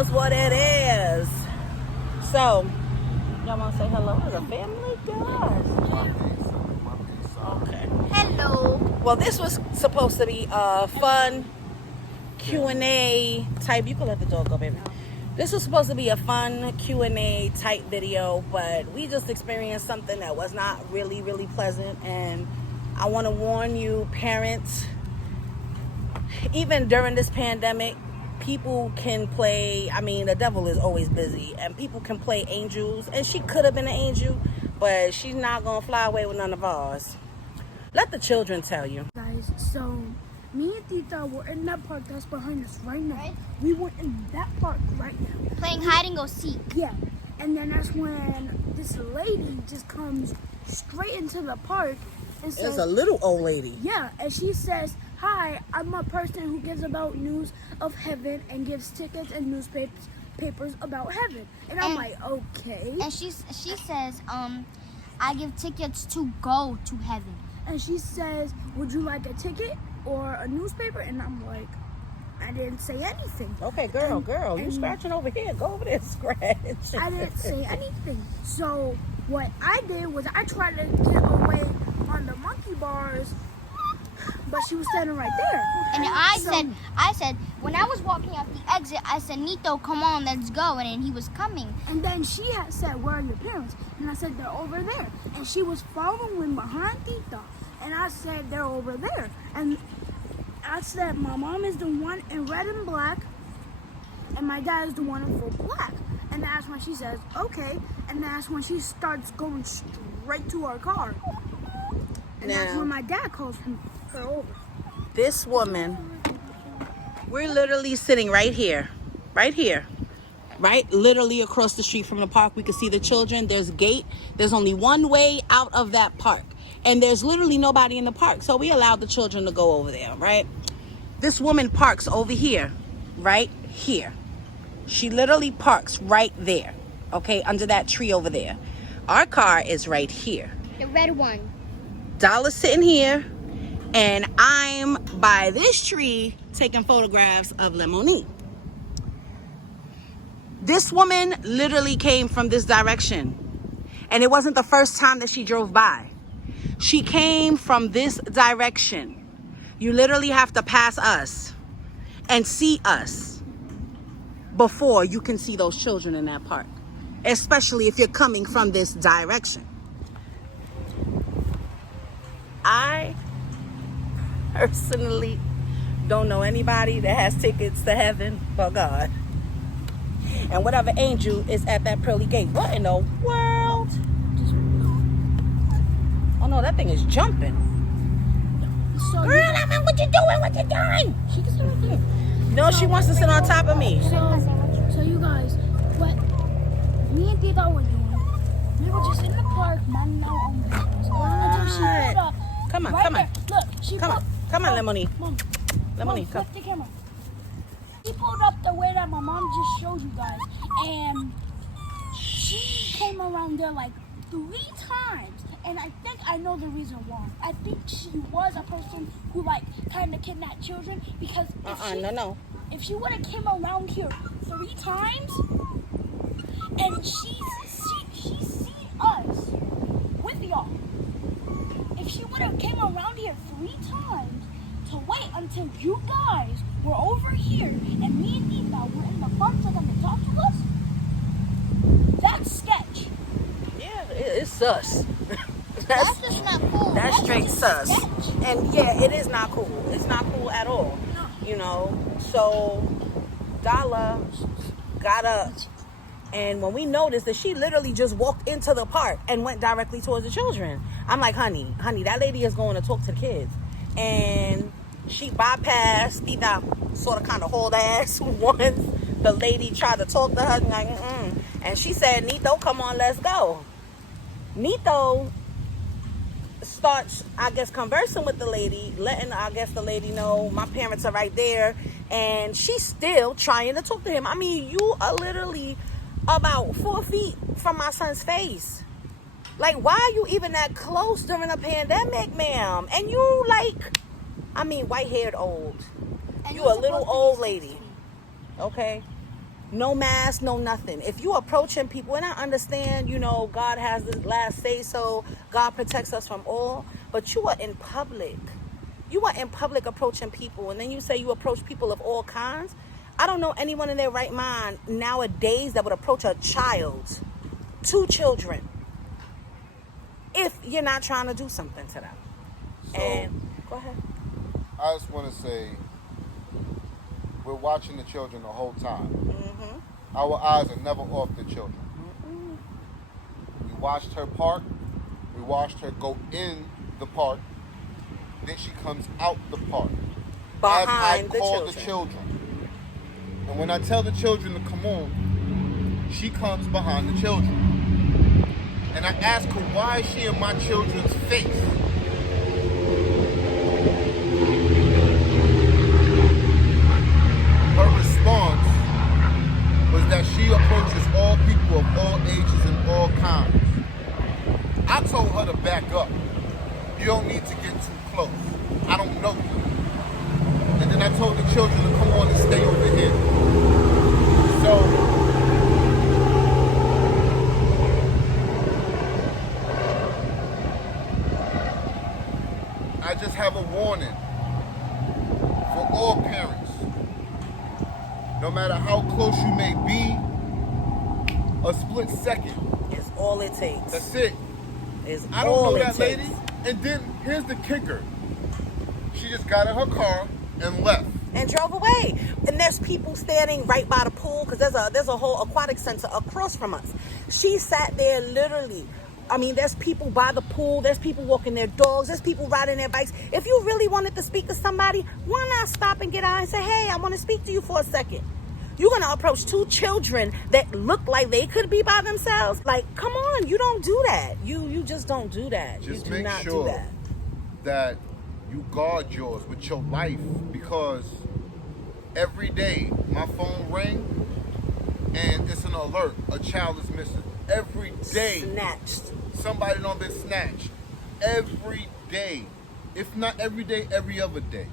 is what it is. So, y'all want to say hello to the family, guys? Okay. Hello. Well, this was supposed to be a fun Q&A type. You can let the dog go, baby. This was supposed to be a fun Q&A type video, but we just experienced something that was not really, really pleasant. And I want to warn you, parents, even during this pandemic, people can play, I mean, the devil is always busy, and people can play angels, and she could have been an angel, but she's not going to fly away with none of ours. Let the children tell you. Guys, so me and Tita were in that park that's behind us right now. Right? We were in that park right now. Playing hide and go seek. Yeah, and then that's when this lady just comes straight into the park and says, It's a little old lady. yeah, and she says, "Hi, I'm a person who gives about news of heaven and gives tickets and newspapers about heaven." And I'm like, okay. And she says, I give tickets to go to heaven. And she says, "Would you like a ticket or a newspaper?" And I'm like, I didn't say anything. Okay, girl, you scratching over here. Go over there and scratch. I didn't say anything. So what I did was I tried to get away on the monkey bars, but she was standing right there. And I said, when I was walking out the exit, I said, "Nito, come on, let's go." And then he was coming. And then she had said, "Where are your parents?" And I said, "They're over there." And she was following behind Tita. And I said, "They're over there." And I said, "My mom is the one in red and black, and my dad is the one in full black." And that's when she says, "Okay." And that's when she starts going straight to our car. And that's when my dad calls her over. This woman, we're literally sitting right here, right literally across the street from the park. We can see the children. There's a gate. There's only one way out of that park, and there's literally nobody in the park, so we allowed the children to go over there, right? This woman parks over here, right here. She literally parks right there, okay, under that tree over there. Our car is right here. The red one. Dollar's sitting here, and I'm by this tree taking photographs of Lemony. This woman literally came from this direction, and it wasn't the first time that she drove by. She came from this direction. You literally have to pass us and see us before you can see those children in that park, especially if you're coming from this direction. I personally don't know anybody that has tickets to heaven but God. And whatever angel is at that pearly gate. What in the world? Oh no, that thing is jumping. So Girl, I mean, what you doing? What you doing? she can sit right there. No, she wants to sit on top of me. So you guys, what me and Tita were doing, we were just in the park, minding our own business. Until she pulled up. Come on, right come on. there. Look, she Come on, come on, Lemony. Mom, Lemony, come. flip the camera. She pulled up the way that my mom just showed you guys, and she came around there like 3 times. And I think I know the reason why. I think she was a person who like kind of kidnapped children, because if she would have came around here 3 times and she's seen us with y'all, if she would have came around here 3 times to wait until you guys were over here and me and Tita were in the park for them to talk to us, that's sketch. Yeah, it's sus. That's just not cool. That's straight just sus. sketch. And yeah, it is not cool. It's not cool at all. You know, so Dollar got up, and when we noticed that she literally just walked into the park and went directly towards the children, I'm like, honey, that lady is going to talk to the kids. And she bypassed, Tita sort of kind of hauled ass once the lady tried to talk to her, like, and she said, "Nito, come on, let's go." Nito starts, I guess, conversing with the lady, letting, I guess, the lady know my parents are right there, and she's still trying to talk to him. I mean, you are literally about 4 feet from my son's face. Like, why are you even that close during a pandemic, ma'am? And you, like, I mean, white-haired old. And you a little old lady, okay? No mask, no nothing. If you approaching people, and I understand, God has the last say so, God protects us from all, but you are in public. You are in public approaching people, and then you say you approach people of all kinds. I don't know anyone in their right mind nowadays that would approach a child, 2 children, if you're not trying to do something to them. So, And go ahead. I just want to say, we're watching the children the whole time. Mm-hmm. Our eyes are never off the children. Mm-hmm. We watched her park. We watched her go in the park. Then she comes out the park. Behind as I the call children. the children. And when I tell the children to come on, she comes behind the children. And I ask her, why is she in my children's face? Her response was that she approaches all people of all ages and all kinds. I told her to back up. You don't need to get too close. I don't know you. And then I told the children to come on and stay over here. So, I just have a warning for all parents. No matter how close you may be, a split second. It's all it takes. That's it. It's I don't all know it that takes. lady. And then here's the kicker. She just got in her car and left. And drove away. And there's people standing right by the pool because there's a whole aquatic center across from us. She sat there literally. I mean, there's people by the pool. There's people walking their dogs. There's people riding their bikes. If you really wanted to speak to somebody, why not stop and get out and say, hey, I want to speak to you for a second. You're going to approach 2 children that look like they could be by themselves. Like, come on, you don't do that. You just don't do that. Just you do make not sure do that. that you guard yours with your life, because every day my phone ring and it's an alert. A child is missing. Every day. Snatched. Somebody done been snatched. Every day. If not every day, every other day.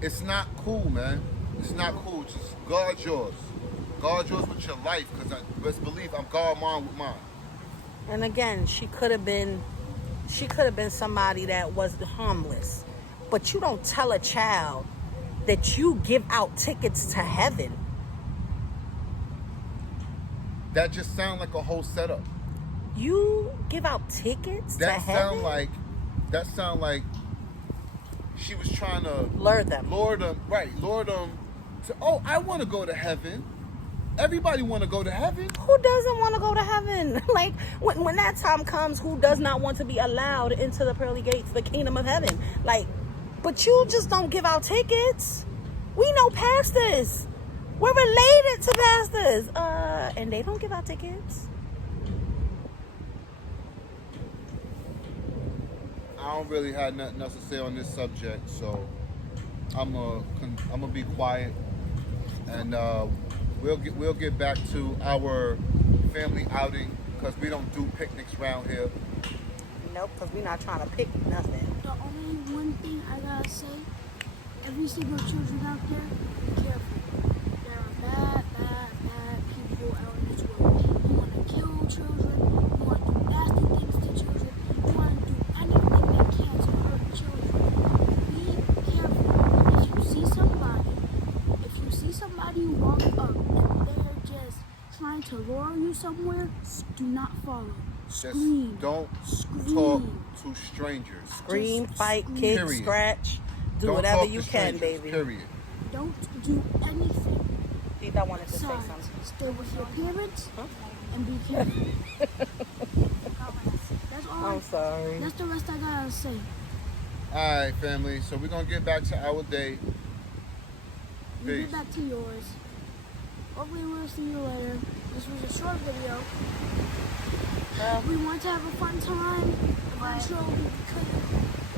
It's not cool, man. It's not cool. Just guard yours. Guard yours with your life, because best believe I'm guard mine with mine. And again, she could have been somebody that was harmless. But you don't tell a child that you give out tickets to heaven. That just sounds like a whole setup. You give out tickets to heaven? That sound like she was trying to lure them. Lure them to, oh, I want to go to heaven. Everybody want to go to heaven. Who doesn't want to go to heaven? Like, when that time comes, who does not want to be allowed into the pearly gates, the kingdom of heaven? Like, but you just don't give out tickets. We know pastors. We're related to pastors. And they don't give out tickets. I don't really have nothing else to say on this subject, so I'm gonna be quiet, and we'll get back to our family outing, because we don't do picnics around here. Nope, because we're not trying to pick nothing. The only one thing I gotta say, every single children out there, be careful. There are bad people out in this world. You want to kill children, you want to do nasty things to children, you want to do anything they can to hurt children. Be careful. If you see somebody walk up and they're just trying to lure you somewhere, do not follow. Scream. Just don't Scream. talk to strangers. Scream, Just fight, scream. kick, Period. scratch. Do Don't whatever talk you to can, strangers, baby. Period. Don't do anything. Tita wanted to say Besides, something. stay with your parents Huh? and be careful. That's all. I'm sorry. That's the rest I gotta say. All right, family. So we're gonna get back to our day. You Peace. get back to yours. Hopefully we'll see you later. This was a short video. We want to have a fun time. Eventually we couldn't,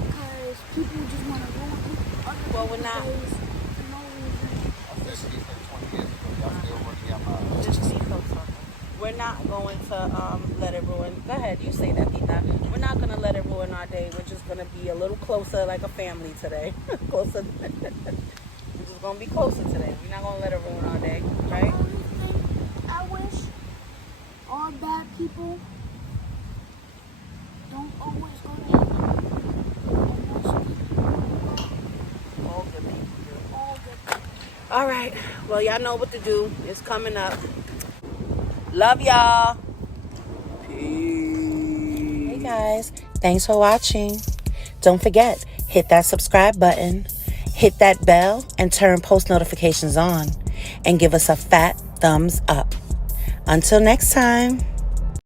because people just want to ruin other Well, we're people's not- days for no reason. I said these like 20 years ago. Y'all still running out my Just be so talking. We're not going to let it ruin. Go ahead, you say that, Tita. We're not going to let it ruin our day. We're just going to be a little closer, like a family today. Closer. We're just gonna be closer today. We're not gonna let her ruin our day, right? The only thing I wish all bad people don't always go to heaven. And most people All good people do. all good. All right. Well, y'all know what to do. It's coming up. Love y'all. Peace. Hey guys, thanks for watching. Don't forget, hit that subscribe button, hit that bell, and turn post notifications on. And give us a fat thumbs up. Until next time.